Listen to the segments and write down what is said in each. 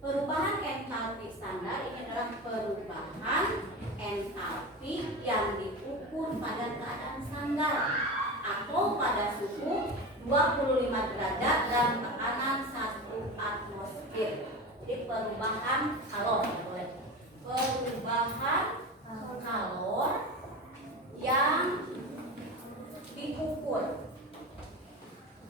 Perubahan entalpi standar ini adalah perubahan entalpi yang diukur pada keadaan standar atau pada suhu 25 derajat dan tekanan 1 atmosfer. Jadi perubahan kalor, perubahan kalor yang diukur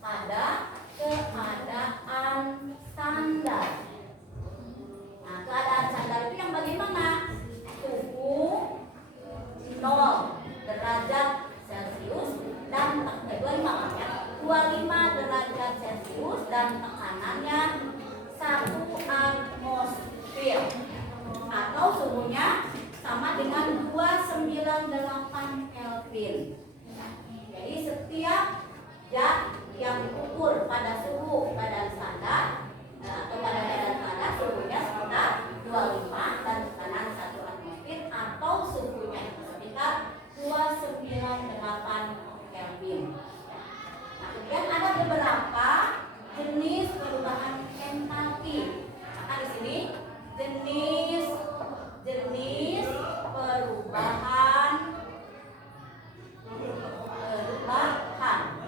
pada keadaan standar. Nah, keadaan standar itu yang bagaimana? Suhu 0 derajat Celcius dan 25 derajat Celcius dan tekanannya 1 atmosfer atau suhunya sama dengan 298 Kelvin. Jadi setiap zat yang diukur pada suhu keadaan standar atau pada keadaan standar suhunya sekitar 25 dan tekanan 1 atmosfer atau suhunya sekitar 298 Kelvin. Nah, kemudian ada beberapa jenis perubahan entalpi. Maka di sini jenis perubahan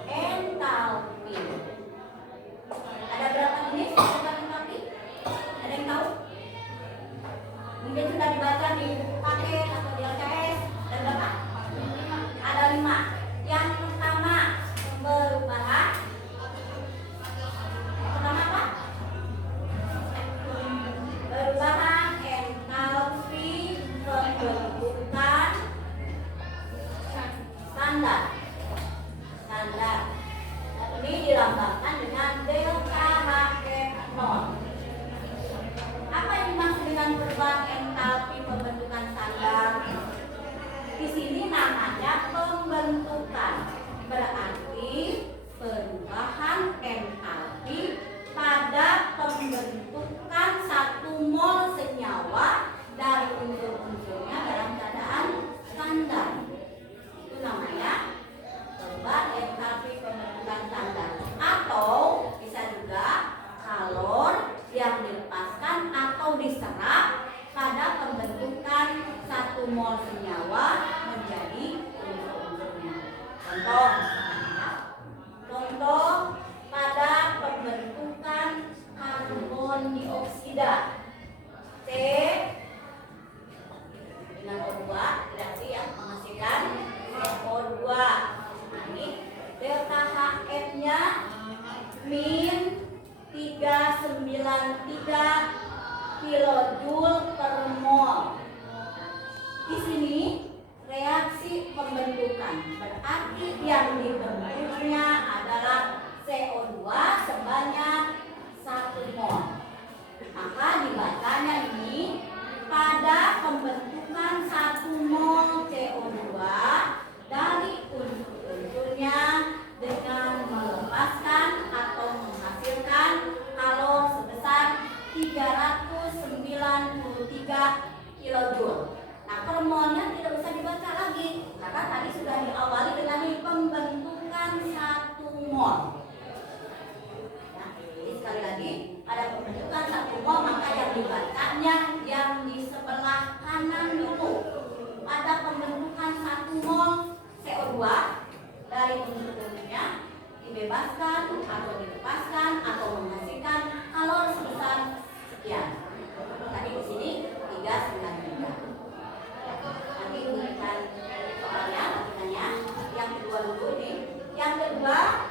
entalpi. Ada berapa jenis perubahan entalpi? Ada yang tahu? Mungkin sudah dibaca di buku paket atau di LCS. Ada berapa? Ada 5. Yang pertama perubahan apa? Perubahan entalpi pembentukan standar. Ini dilambangkan dengan delta HF0. Apa yang dimaksud dengan perubahan entalpi pembentukan standar? Di sini namanya pembentukan. Berarti perubahan entalpi pada pembentukan 1 mol senyawa dari unsur-unsurnya dalam keadaan standar. Itu namanya perubahan entalpi pembentukan standar. Atau bisa juga kalor yang dilepaskan atau diserap pada pembentukan 1 mol senyawa menjadi unsur-unsurnya. Contoh pada pembentukan karbon dioksida C dengan O2 reaksi yang menghasilkan CO2. Nah, ini delta HF-nya min 393 kilojoule per mol. Di sini reaksi pembentukan berarti yang dibentuknya adalah CO2 sebanyak 1 mol. Maka dibacanya ini pada pembentukan 1 mol CO2 dari unsur-unsurnya dengan melepaskan atau menghasilkan kalor sebesar 393 kilojoule. Nah, per molnya tidak bisa dibaca lagi karena tadi sudah diawali dengan pembentukan 1 mol. Nah, jadi sekali lagi ada pembentukan 1 mol, maka yang dibacanya yang di sebelah kanan dulu. Ada pembentukan 1 mol CO2 dari unsur-unsurnya dibebaskan atau dilepaskan atau menghasilkan kalor sebesar sekian. Tadi di sini 393. Nanti berikan soalnya, yang kedua dulu nih. Yang kedua,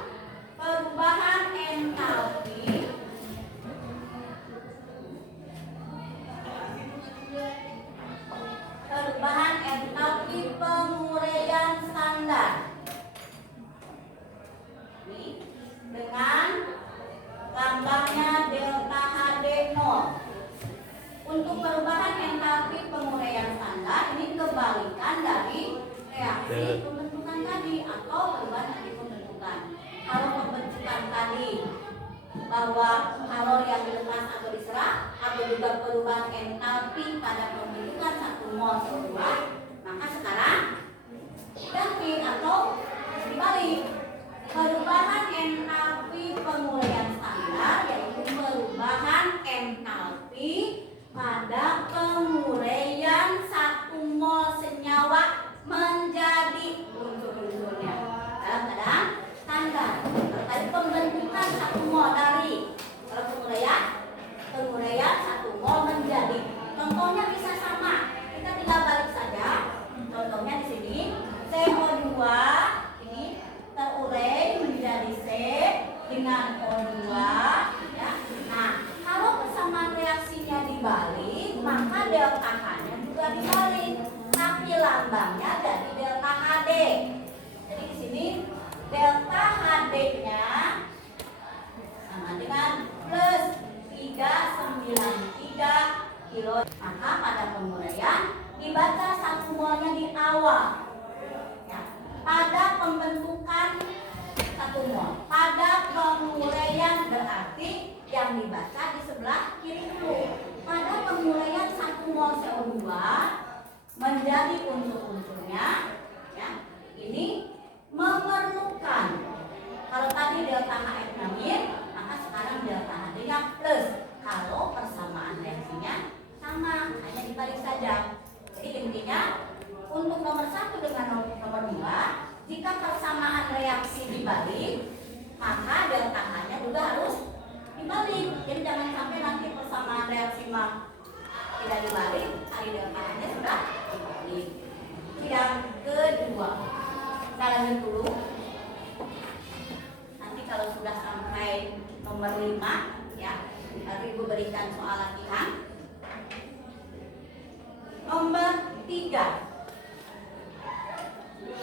perubahan entalpi penguraian standar. Ini dengan lambangnya delta HD0. Untuk perubahan entalpi penguraian standar ini kebalikan dari reaksi pembentukan tadi atau perubahan dari pembentukan. Kalau pembentukan tadi bahwa kalor yang dilepas atau diserap atau juga perubahan entalpi pada pembentukan 1 mol CO2, maka sekarang ganti atau dibalik. Perubahan entalpi penguraian standar yaitu perubahan pada penguraian satu mol senyawa menjadi unsur-unsurnya dalam keadaan standar. Kalau tadi pembentukan satu mol dari, kalau penguraian satu mol menjadi, contohnya bisa sama, kita tinggal balik saja. Contohnya di sini CO2 ini terurai menjadi C dengan O2 ya. Nah, kalau persamaan reaksinya dibalik, maka delta H-nya juga dibalik, tapi lambangnya jadi delta HD. Jadi di sini delta HD-nya sama dengan plus 393 kilo. Maka pada penguraian dibaca satu molnya di awal. Ya. Pada pembentukan satu mol, pada penguraian berarti yang dibaca di sebelah kiri dulu. Pada penguraian satu mol CO2 menjadi unsur-unsurnya, ya, ini memerlukan, kalau tadi delta HF-nya min, maka sekarang delta HD-nya plus. Kalau persamaan reaksinya sama, hanya dibalik saja. Jadi intinya untuk nomor 1 dengan nomor 2, jika persamaan reaksi dibalik, maka delta H-nya juga harus dibalik. Jadi jangan sampai nanti persamaan reaksi tidak dibalik, hari delta H-nya sudah dibalik. Yang kedua, kita lanjut dulu. Nanti kalau sudah sampai nomor 5, ya, lalu Ibu berikan soal latihan. Nomor 3.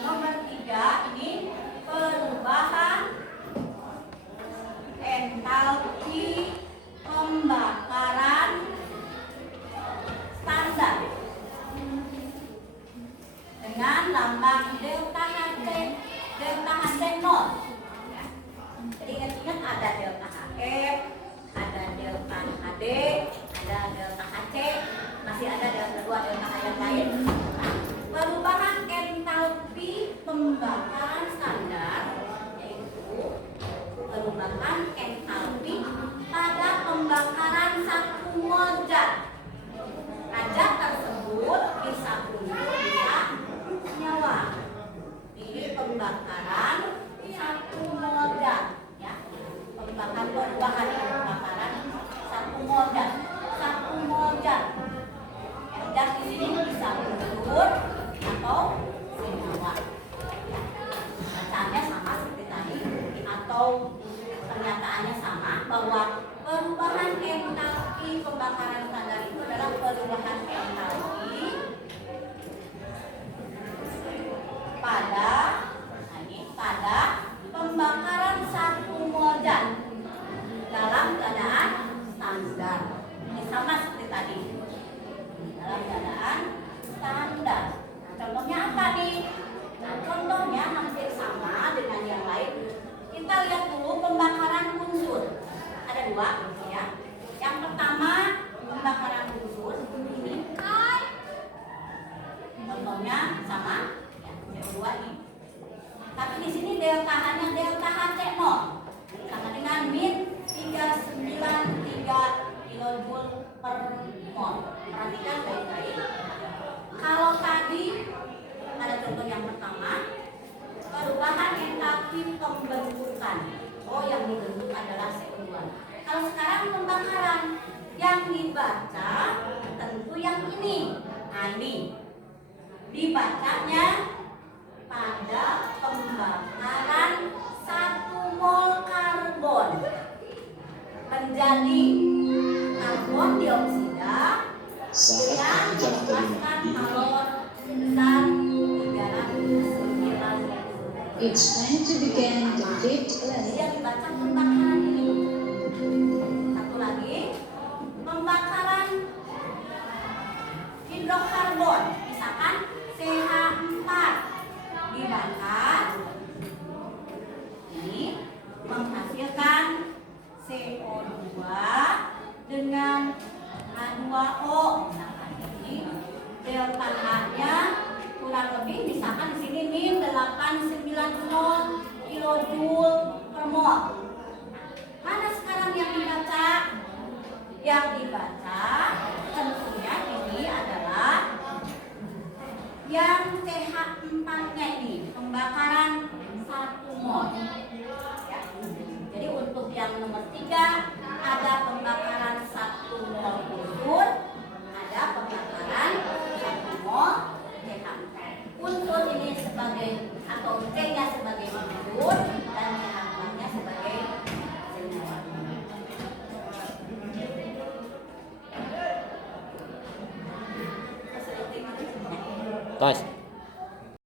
Nomor 3 ini perubahan entalpi pembakaran standar dengan lambang delta HD 0. Ya. Jadi ingat-ingat ada delta HF, ada delta HD, ada delta HC, masih ada delta 2, delta H yang lain. Nah, perubahan entalpi pembakaran standar yaitu perubahan entalpi pada pembakaran satu mol zat. Zat tersebut bisa unsur, bisa senyawa. Ini pembakaran satu mol zat, ya. Perubahan pembakaran satu mol zat. Satu mol zat. Zat di sini bisa unsur atau senyawa. Bacaannya sama seperti tadi, atau pernyataannya sama bahwa perubahan entalpi pembakaran standar itu adalah perubahan entalpi pada pembakaran satu mol zat dalam keadaan standar. Ini sama seperti tadi, dalam keadaan standar. Nah, contohnya apa nih? Nah, contohnya hampir sama dengan yang lain. Kita lihat dulu pembakaran unsur. Ada 2, ya. Yang pertama pembakaran unsur ini. Contohnya sama, ya. Yang kedua ini. Tapi di sini delta H-nya delta HC 0 sama dengan min 393 kilojoule per mol. Perhatikan baik-baik. Kalau tadi ada contoh yang pertama, perubahan entalpi pembentukan. Oh, yang dibentuk adalah CO2. Kalau sekarang pembakaran, yang dibaca tentu yang ini. Nah, ini dibacanya pada pembakaran satu mol karbon menjadi karbon dioksida yang melepaskan kalor sebesar 309. It's time to begin the fifth Jadi lesson. yang dibaca pembakaran ini. Satu lagi, pembakaran hidrokarbon, misalkan CH4 dibakar, ini menghasilkan CO2 dengan H2O. Misalkan ini delta H-nya kurang lebih, misalkan di sini min 890 kilojoule per mol. Mana sekarang yang dibaca? Yang dibaca pembakaran 1 mol. Ya. Jadi untuk yang nomor 3 ada pembakaran 1 mol unsur, ada pembakaran 1 mol CH4. Unsur ini sebagai atau C-nya sebagai unsur dan CH4-nya sebagai senyawa. Tos.